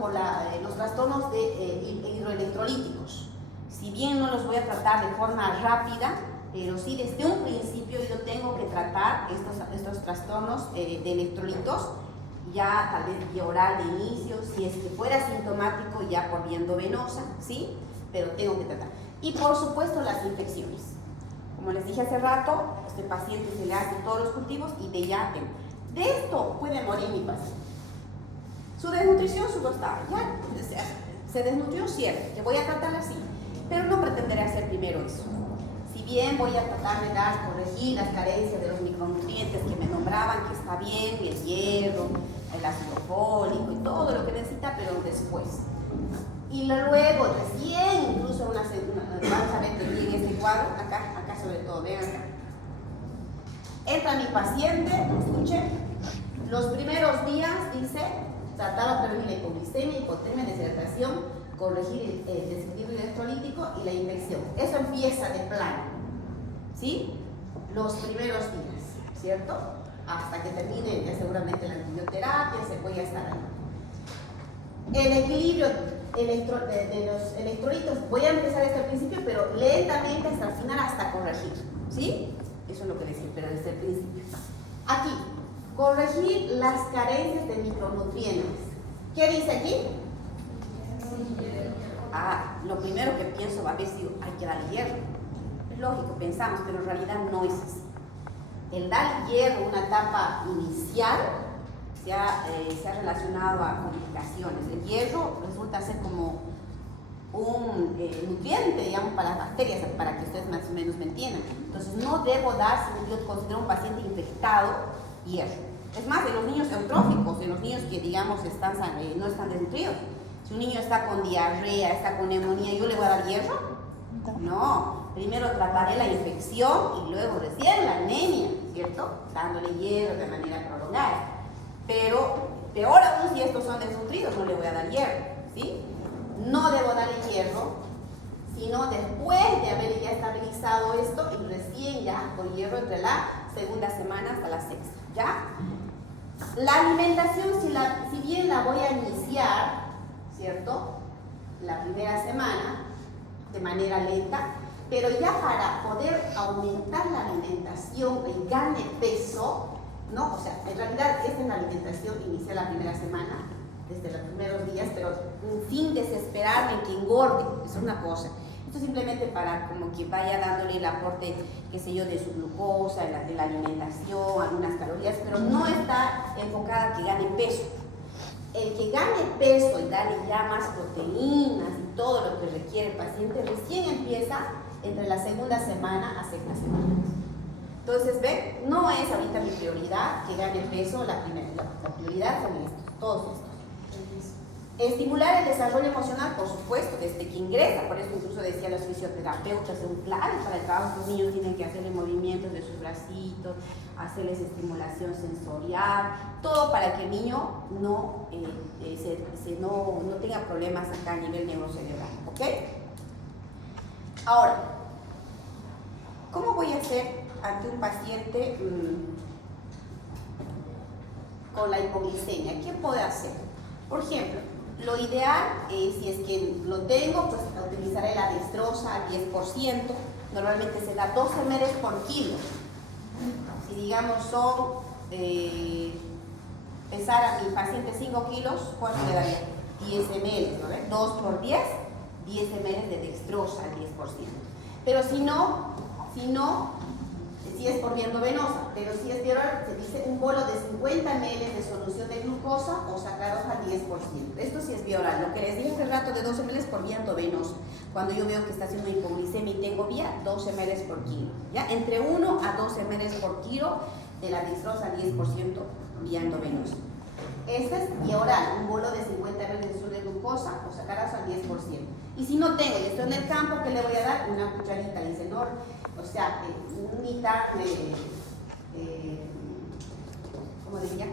por los trastornos hidroelectrolíticos. Si bien no los voy a tratar de forma rápida, pero sí desde un principio yo tengo que tratar estos trastornos de electrolitos, ya tal vez vía oral de inicio, si es que fuera sintomático ya por vía endovenosa, ¿sí? Pero tengo que tratar. Y por supuesto las infecciones. Como les dije hace rato, este paciente se le hacen todos los cultivos y de yaten. De esto puede morir mi paciente. Su desnutrición subestable, ya se desnutrió, cierto, que voy a tratarla así, pero no pretenderé hacer primero eso. Si bien voy a tratar de corregir las carencias de los micronutrientes que me nombraban, que está bien, el hierro, el ácido fólico y todo lo que necesita, pero después. Y luego, recién, incluso vamos a ver también este cuadro, acá sobre todo, vean acá. Entra mi paciente, escuchen, los primeros días dice, tratar de prevenir la hipoglicemia, hipotermia, deshidratación, corregir el desequilibrio electrolítico y la infección. Eso empieza de plano, ¿sí? Los primeros días, ¿cierto? Hasta que termine ya seguramente la antibioterapia, se puede estar ahí. El equilibrio de los electrolitos, voy a empezar desde el principio, pero lentamente hasta el final, hasta corregir, ¿sí? Eso es lo que decía, pero desde el principio. Aquí, corregir las carencias de micronutrientes. ¿Qué dice aquí? Lo primero que pienso va a ver si hay que darle hierro. Es lógico, pensamos, pero en realidad no es así. El dar hierro en una etapa inicial se ha relacionado a complicaciones. El hierro resulta ser como un nutriente, digamos, para las bacterias, para que ustedes más o menos me entiendan. Entonces no debo dar, si yo considero un paciente infectado, hierro. Es más, en los niños eutróficos, en los niños que, digamos, no están desnutridos. Si un niño está con diarrea, está con neumonía, ¿yo le voy a dar hierro? No. Primero trataré la infección y luego recién la anemia, ¿cierto? Dándole hierro de manera prolongada. Pero peor aún si estos son desnutridos, no le voy a dar hierro, ¿sí? No debo darle hierro, sino después de haber ya estabilizado esto y recién ya con hierro entre la segunda semana hasta la sexta, ¿ya? La alimentación, si bien la voy a iniciar, ¿cierto? La primera semana, de manera lenta, pero ya para poder aumentar la alimentación y gane peso, ¿no? O sea, en realidad esta es la alimentación inicial la primera semana, desde los primeros días, pero sin desesperarme en que engorde, eso es una cosa. Esto simplemente para como que vaya dándole el aporte, qué sé yo, de su glucosa, de la alimentación, algunas calorías, pero no está enfocada a que gane peso. El que gane peso y darle ya más proteínas y todo lo que requiere el paciente recién empieza entre la segunda semana a sexta semana. Entonces, ven, no es ahorita mi prioridad que gane peso, la prioridad son estos, todos estos. Estimular el desarrollo emocional, por supuesto, desde que ingresa, por eso incluso decía los fisioterapeutas, son claves para el trabajo. Los niños tienen que hacerle movimientos de sus bracitos, hacerles estimulación sensorial, todo para que el niño no tenga problemas acá a nivel neurocerebral, ¿ok? Ahora, ¿cómo voy a hacer ante un paciente con la hipoglicemia? ¿Qué puedo hacer? Por ejemplo, lo ideal, si es que lo tengo, pues utilizaré la dextrosa al 10%. Normalmente se da 12 ml por kilo. Si digamos son, pesar a mi paciente 5 kilos, ¿cuánto le daría? 10 ml, ¿no ves? 2 por 10, 10 ml de dextrosa al 10%. Pero si es por vía endovenosa, pero si es vía oral, se dice un bolo de 50 ml de solución de glucosa o sacarosa al 10%. Esto sí es vía oral. Lo que les dije hace rato de 12 ml por vía endovenosa. Cuando yo veo que está haciendo hipoglicemia y tengo vía, 12 ml por kilo. ¿Ya? Entre 1 a 12 ml por kilo de la dextrosa al 10% vía endovenosa. Este es vía oral, un bolo de 50 ml de solución de glucosa o sacarosa al 10%. Y si no tengo, y estoy en el campo, ¿qué le voy a dar? Una cucharita de Isenor, o sea, mitad de, ¿cómo diría?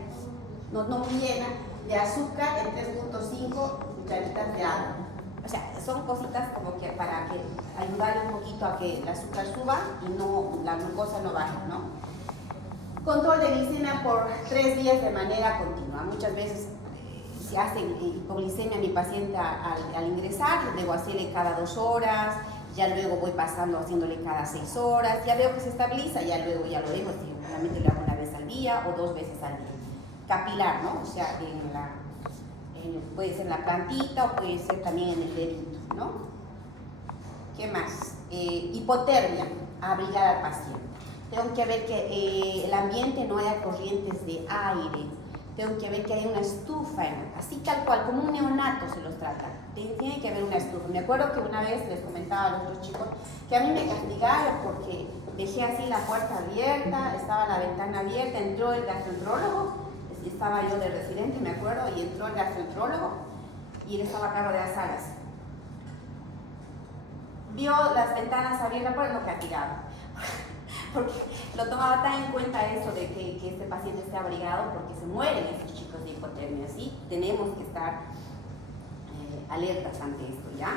No muy llena, de azúcar en 3.5 cucharitas de agua. O sea, son cositas como que para que ayudarle un poquito a que el azúcar suba y no, la glucosa no baje, ¿no? Control de glicemia por 3 días de manera continua. Muchas veces si hacen hipoglicemia a mi paciente al ingresar, debo hacerle cada 2 horas, ya luego voy pasando haciéndole cada 6 horas, ya veo que se estabiliza, ya luego ya lo dejo, solamente lo hago una vez al día o 2 veces al día. Capilar, ¿no? O sea, puede ser en la plantita o puede ser también en el dedito, ¿no? ¿Qué más? Hipotermia. abrigar al paciente. Tengo que ver que el ambiente no haya corrientes de aire. Tengo que ver que haya una estufa, así tal cual, como un neonato se los trata. Tiene que haber una estufa. Me acuerdo que una vez les comentaba a los otros chicos que a mí me castigaron porque dejé así la puerta abierta, estaba la ventana abierta, entró el gastroenterólogo, estaba yo de residente, me acuerdo, y entró el gastroenterólogo y él estaba a cargo de las salas. Vio las ventanas abiertas, pues lo castigaba. Porque lo tomaba tan en cuenta eso de que este paciente esté abrigado porque se mueren estos chicos de hipotermia, ¿sí? Tenemos que estar alertas ante esto, ¿ya?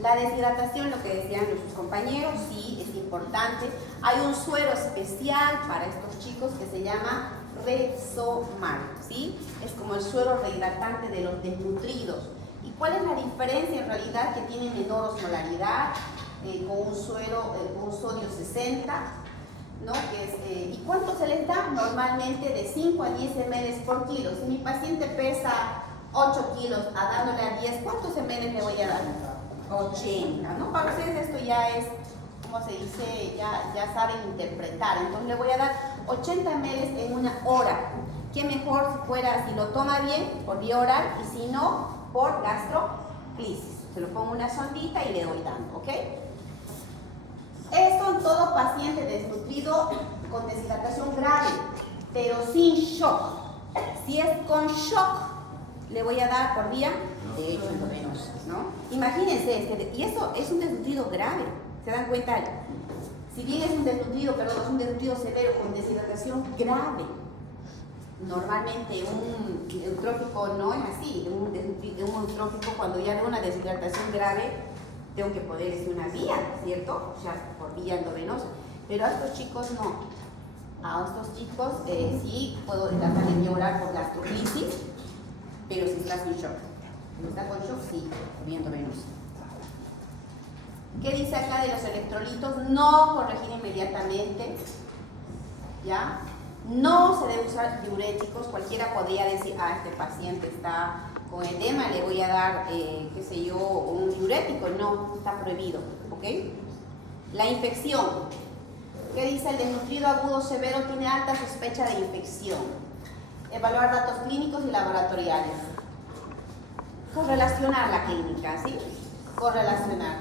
La deshidratación, lo que decían nuestros compañeros, sí, es importante. Hay un suero especial para estos chicos que se llama Resomar, ¿sí? Es como el suero rehidratante de los desnutridos. ¿Y cuál es la diferencia en realidad? Que tiene menor osmolaridad, con un suero, con sodio 60, ¿no? ¿Y cuánto se les da? Normalmente de 5 a 10 ml por kilo. Si mi paciente pesa 8 kilos, dándole a 10, ¿cuántos ml le voy a dar? 80, ¿no? Para ustedes esto ya es, como se dice, ya saben interpretar. Entonces le voy a dar 80 ml en una hora. ¿Qué mejor si fuera, si lo toma bien, por vía oral, y si no, por gastroclisis? Se lo pongo una sondita y le doy dando, ¿ok? Esto en todo paciente desnutrido con deshidratación grave, pero sin shock. Si es con shock, le voy a dar por vía de hecho endovenosa, ¿no? Imagínense, y eso es un desnutrido grave, ¿se dan cuenta? Si bien es un desnutrido, perdón, es un desnutrido severo con deshidratación grave. Normalmente un eutrófico no es así, un eutrófico cuando ya ve una deshidratación grave, tengo que poder decir una vía, ¿cierto? O sea, por vía endovenosa. Pero a estos chicos no. A estos chicos sí puedo tratar de orar por gastroclisis, pero si está sin shock. Si está con shock, sí, por vía endovenosa. ¿Qué dice acá de los electrolitos? No corregir inmediatamente, ¿ya? No se debe usar diuréticos. Cualquiera podría decir, este paciente está con edema, le voy a dar, qué sé yo, un diurético. No, está prohibido, ¿ok? La infección. ¿Qué dice? El desnutrido agudo severo tiene alta sospecha de infección. Evaluar datos clínicos y laboratoriales. Correlacionar la clínica, ¿sí? Correlacionar.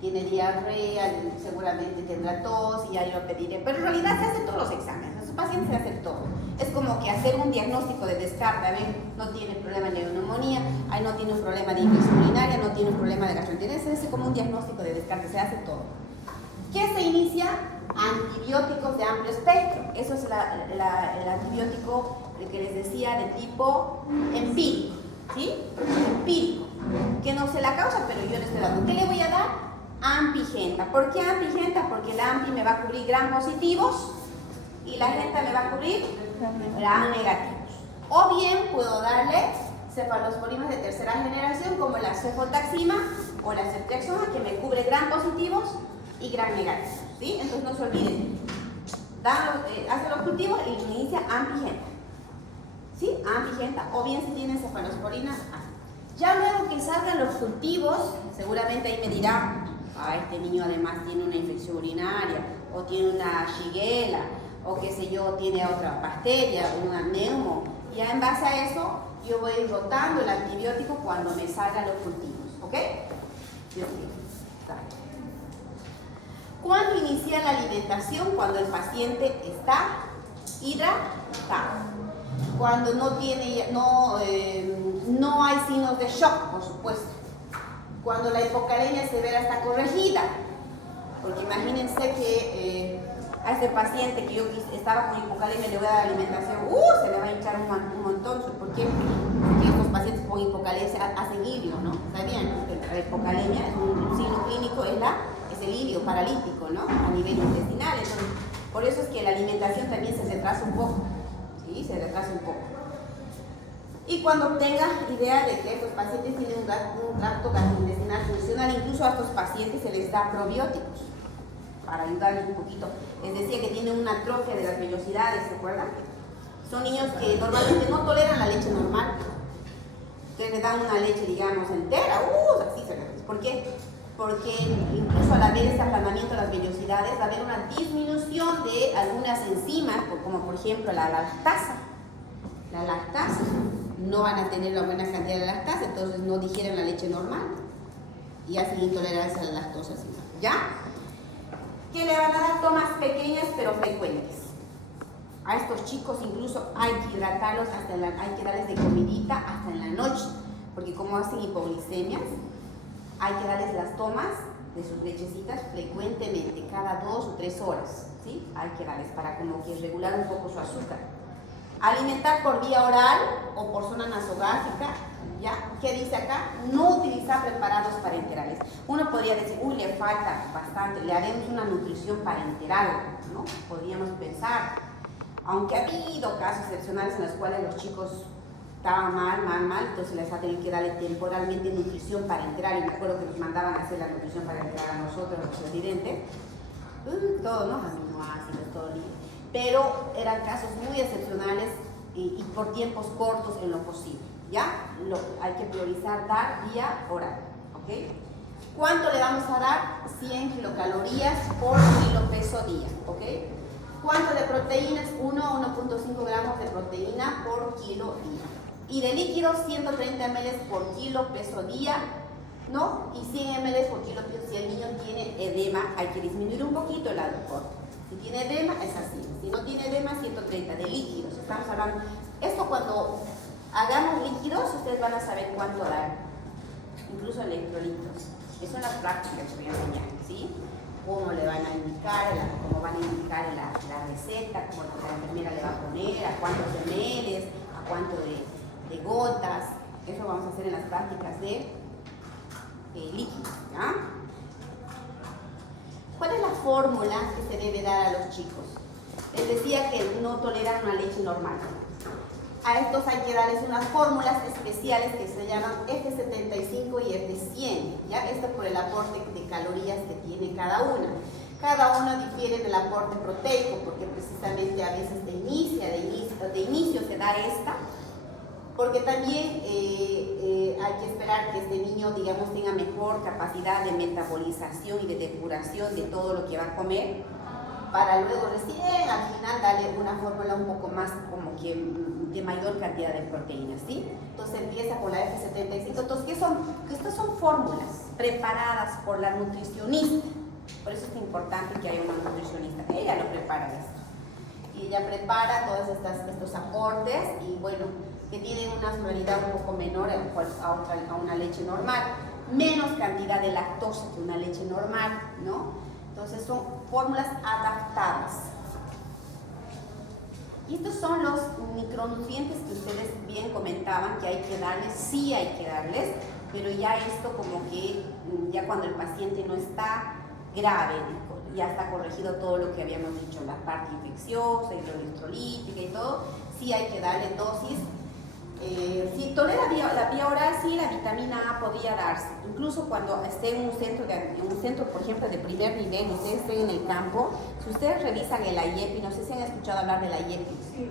Tiene diarrea, seguramente tendrá tos y ya yo pediré. Pero en realidad se hacen todos los exámenes. A su paciente se hace todo. Es como que hacer un diagnóstico de descarte. A ver, no tiene problema de neumonía, ahí no tiene un problema de infección urinaria, no tiene un problema de gastroenteritis. Se hace como un diagnóstico de descarte, se hace todo. ¿Qué se inicia? Antibióticos de amplio espectro. Eso es el antibiótico que les decía de tipo empírico, ¿sí? Empírico. Que no sé la causa, pero yo le estoy dando. ¿Qué le voy a dar? Ampigenta. ¿Por qué ampigenta? Porque la ampi me va a cubrir gram positivos y la genta me va a cubrir gram negativos. O bien puedo darle cefalosporinas de tercera generación como la cefotaxima o la ceftriaxona, que me cubre gram positivos y gram negativos, ¿sí? Entonces no se olviden, hace los cultivos y inicia ampigenta, ¿sí? Ampigenta, o bien si tienen cefalosporinas, ya luego que salgan los cultivos, seguramente ahí me dirá, este niño además tiene una infección urinaria, o tiene una shigella, o qué sé yo, tiene otra bacteria, una neumo. Ya en base a eso, yo voy a ir rotando el antibiótico cuando me salgan los cultivos, ¿ok? ¿Cuándo inicia la alimentación? Cuando el paciente está hidratado. Cuando no hay signos de shock, por supuesto. Cuando la hipocalemia severa está corregida. Porque imagínense que a este paciente que yo estaba con hipocalemia le voy a dar alimentación, se le va a hinchar un montón. ¿Por qué? Porque estos pacientes con hipocalemia hacen ilio, ¿no? ¿Sabían? La hipocalemia es un signo clínico, es el ilio paralítico, ¿no? A nivel intestinal. Entonces, por eso es que la alimentación también se retrasa un poco. ¿Sí? Se retrasa un poco. Y cuando tenga idea de que estos pacientes tienen un tracto gastrointestinal funcional, incluso a estos pacientes se les da probióticos para ayudarles un poquito. Les decía que tienen una atrofia de las vellosidades, ¿se acuerdan? Son niños que normalmente no toleran la leche normal. Entonces le dan una leche, digamos, entera, así se les. ¿Por qué? porque incluso al haber este aplanamiento de las vellosidades va a haber una disminución de algunas enzimas, como por ejemplo la lactasa. La lactasa, no van a tener la buena cantidad de lactasa, entonces no digieren la leche normal y hacen intolerancia a la lactosa, ¿ya? Que le van a dar tomas pequeñas pero frecuentes. A estos chicos incluso hay que hidratarlos, hay que darles de comidita hasta en la noche, porque como hacen hipoglicemias, hay que darles las tomas de sus lechecitas frecuentemente, cada 2 o 3 horas, ¿sí? Hay que darles para como que regular un poco su azúcar. Alimentar por vía oral o por zona nasogástrica, ¿ya? ¿Qué dice acá? No utilizar preparados parenterales. Uno podría decir, uy, le falta bastante, le haremos una nutrición parenteral, ¿no? Podríamos pensar, aunque ha habido casos excepcionales en los cuales los chicos estaban mal, entonces les ha tenido que darle temporalmente nutrición parenteral, y me acuerdo que nos mandaban a hacer la nutrición parenteral a nosotros, los residentes, todo, ¿no? Aminoácidos, todo libre. Pero eran casos muy excepcionales y por tiempos cortos en lo posible, ¿ya? Hay que priorizar dar vía oral, ¿ok? ¿Cuánto le vamos a dar? 100 kilocalorías por kilo peso día, ¿ok? ¿Cuánto de proteínas? 1 a 1.5 gramos de proteína por kilo día. Y de líquidos, 130 ml por kilo peso día, ¿no? Y 100 ml por kilo peso. Si el niño tiene edema, hay que disminuir un poquito el alcohol. Si tiene edema, es así. Si no tiene edema, 130 de líquidos. Estamos hablando. Esto cuando hagamos líquidos, ustedes van a saber cuánto dar. Incluso electrolitos. Eso en las prácticas que voy a enseñar, ¿sí? Cómo le van a indicar, cómo van a indicar la receta, cómo la enfermera le va a poner, a cuántos ml, a cuánto de gotas. Eso vamos a hacer en las prácticas de líquidos, ¿ya? ¿Cuál es la fórmula que se debe dar a los chicos? Les decía que no toleran una leche normal. A estos hay que darles unas fórmulas especiales que se llaman F75 y F100, ¿ya? Esto por el aporte de calorías que tiene cada una. Cada una difiere del aporte proteico, porque precisamente a veces de inicio se da esta, porque también hay que esperar que este niño, digamos, tenga mejor capacidad de metabolización y de depuración de todo lo que va a comer, para luego recién al final darle una fórmula un poco más como que de mayor cantidad de proteínas, ¿sí? Entonces empieza con la F75. Entonces, ¿qué son? Que estas son fórmulas preparadas por la nutricionista. Por eso es importante que haya una nutricionista. Ella lo prepara esto. Y ella prepara todos estos aportes y bueno, que tienen una solubilidad un poco menor a una leche normal. Menos cantidad de lactosa que una leche normal, ¿no? Entonces son fórmulas adaptadas. Y estos son los micronutrientes que ustedes bien comentaban que hay que darles, sí hay que darles, pero ya esto como que ya cuando el paciente no está grave, ya está corregido todo lo que habíamos dicho, la parte infecciosa, hidroelectrolítica y todo, sí hay que darle dosis. Si tolera la vía oral, sí, la vitamina A podría darse. Incluso cuando esté en un centro, por ejemplo, de primer nivel, ustedes estén en el campo, si ustedes revisan el IEPI, no sé si han escuchado hablar del IEPI. Sí.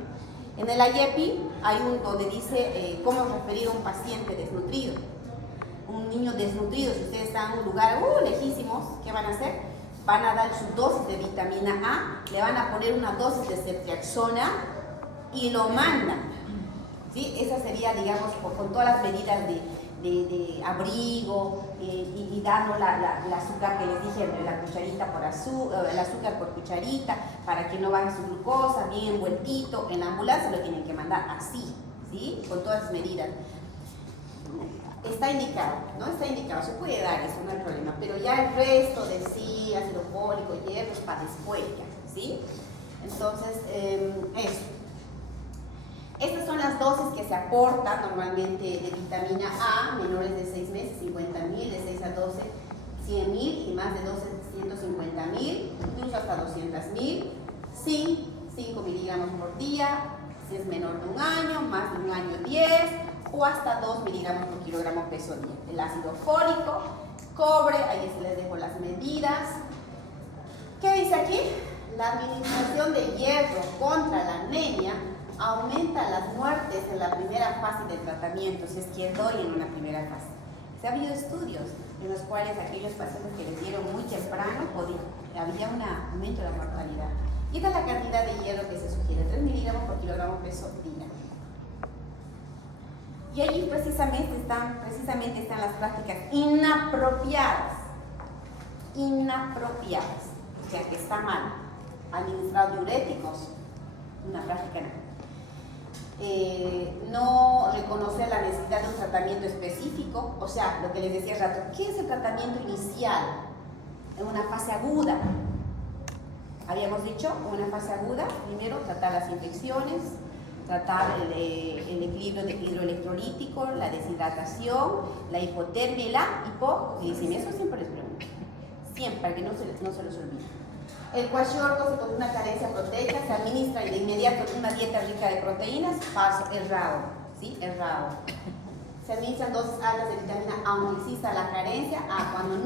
En el IEPI hay donde dice cómo referir a un paciente desnutrido. Un niño desnutrido, si ustedes están en un lugar lejísimos, ¿qué van a hacer? Van a dar su dosis de vitamina A, le van a poner una dosis de ceftriaxona y lo mandan. ¿Sí? Esa sería, digamos, con todas las medidas de abrigo y dando el azúcar que les dije, la cucharita por el azúcar por cucharita, para que no baje su glucosa, bien envueltito. En la ambulancia lo tienen que mandar así, ¿sí? Con todas las medidas. Está indicado, ¿no? Está indicado, se puede dar eso, no hay problema, pero ya el resto de sí, ácido fólico, hierro, es para después ya, ¿sí? Entonces, eso. Estas son las dosis que se aportan normalmente de vitamina A, menores de 6 meses, 50.000, de 6 a 12, 100.000 y más de 12, 150.000, incluso hasta 200.000, zinc, 5 miligramos por día, si es menor de un año, más de un año 10, o hasta 2 miligramos por kilogramo peso día. El ácido fólico, cobre, ahí se les dejo las medidas. ¿Qué dice aquí? La administración de hierro contra la anemia aumenta las muertes en la primera fase del tratamiento, si es que doy en una primera fase. Se ha habido estudios en los cuales aquellos pacientes que les dieron muy temprano había un aumento de la mortalidad. Y esta es la cantidad de hierro que se sugiere, 3 miligramos por kilogramo peso día. Y allí precisamente están las prácticas inapropiadas, o sea que está mal. Administrar diuréticos, una práctica no reconocer la necesidad de un tratamiento específico, o sea, lo que les decía hace rato, ¿qué es el tratamiento inicial? En una fase aguda. Habíamos dicho, en una fase aguda, primero tratar las infecciones, tratar el equilibrio hidroelectrolítico, la deshidratación, la hipotermia y la hipoglicemia. Eso siempre les pregunto, siempre, para que no se los olvide. El kwashiorkor con una carencia proteica se administra de inmediato una dieta rica de proteínas, paso errado, ¿sí? Errado. Se administran dosis altas de vitamina A, aunque exista la carencia, cuando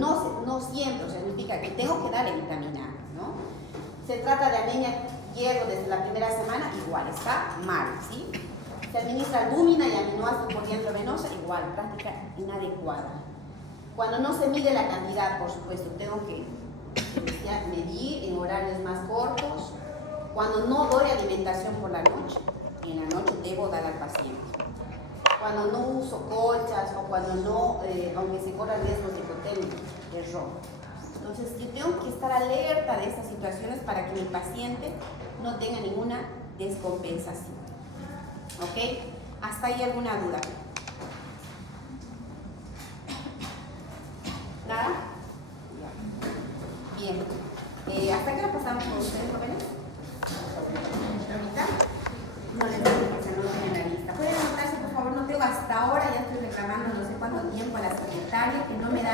no siempre, o sea, significa que tengo que darle vitamina A, ¿no? Se trata de anemia, hierro desde la primera semana, igual, está mal, ¿sí? Se administra albúmina y aminoácidos por vía intravenosa, igual, práctica inadecuada. Cuando no se mide la cantidad, por supuesto, tengo que medir en horarios más cortos. Cuando no doy alimentación por la noche, en la noche debo dar al paciente. Cuando no uso colchas o cuando no, aunque se corran riesgos de hipotermia, error. Entonces yo tengo que estar alerta de estas situaciones para que mi paciente no tenga ninguna descompensación. ¿Ok? ¿Hasta ahí alguna duda? ¿Nada? Bien. ¿Hasta qué hora pasamos con ustedes, jóvenes? ¿Ahorita? No les digo que no lo tienen en la lista. Pueden anotarse, por favor, no tengo hasta ahora, ya estoy reclamando no sé cuánto tiempo a la secretaria que no me da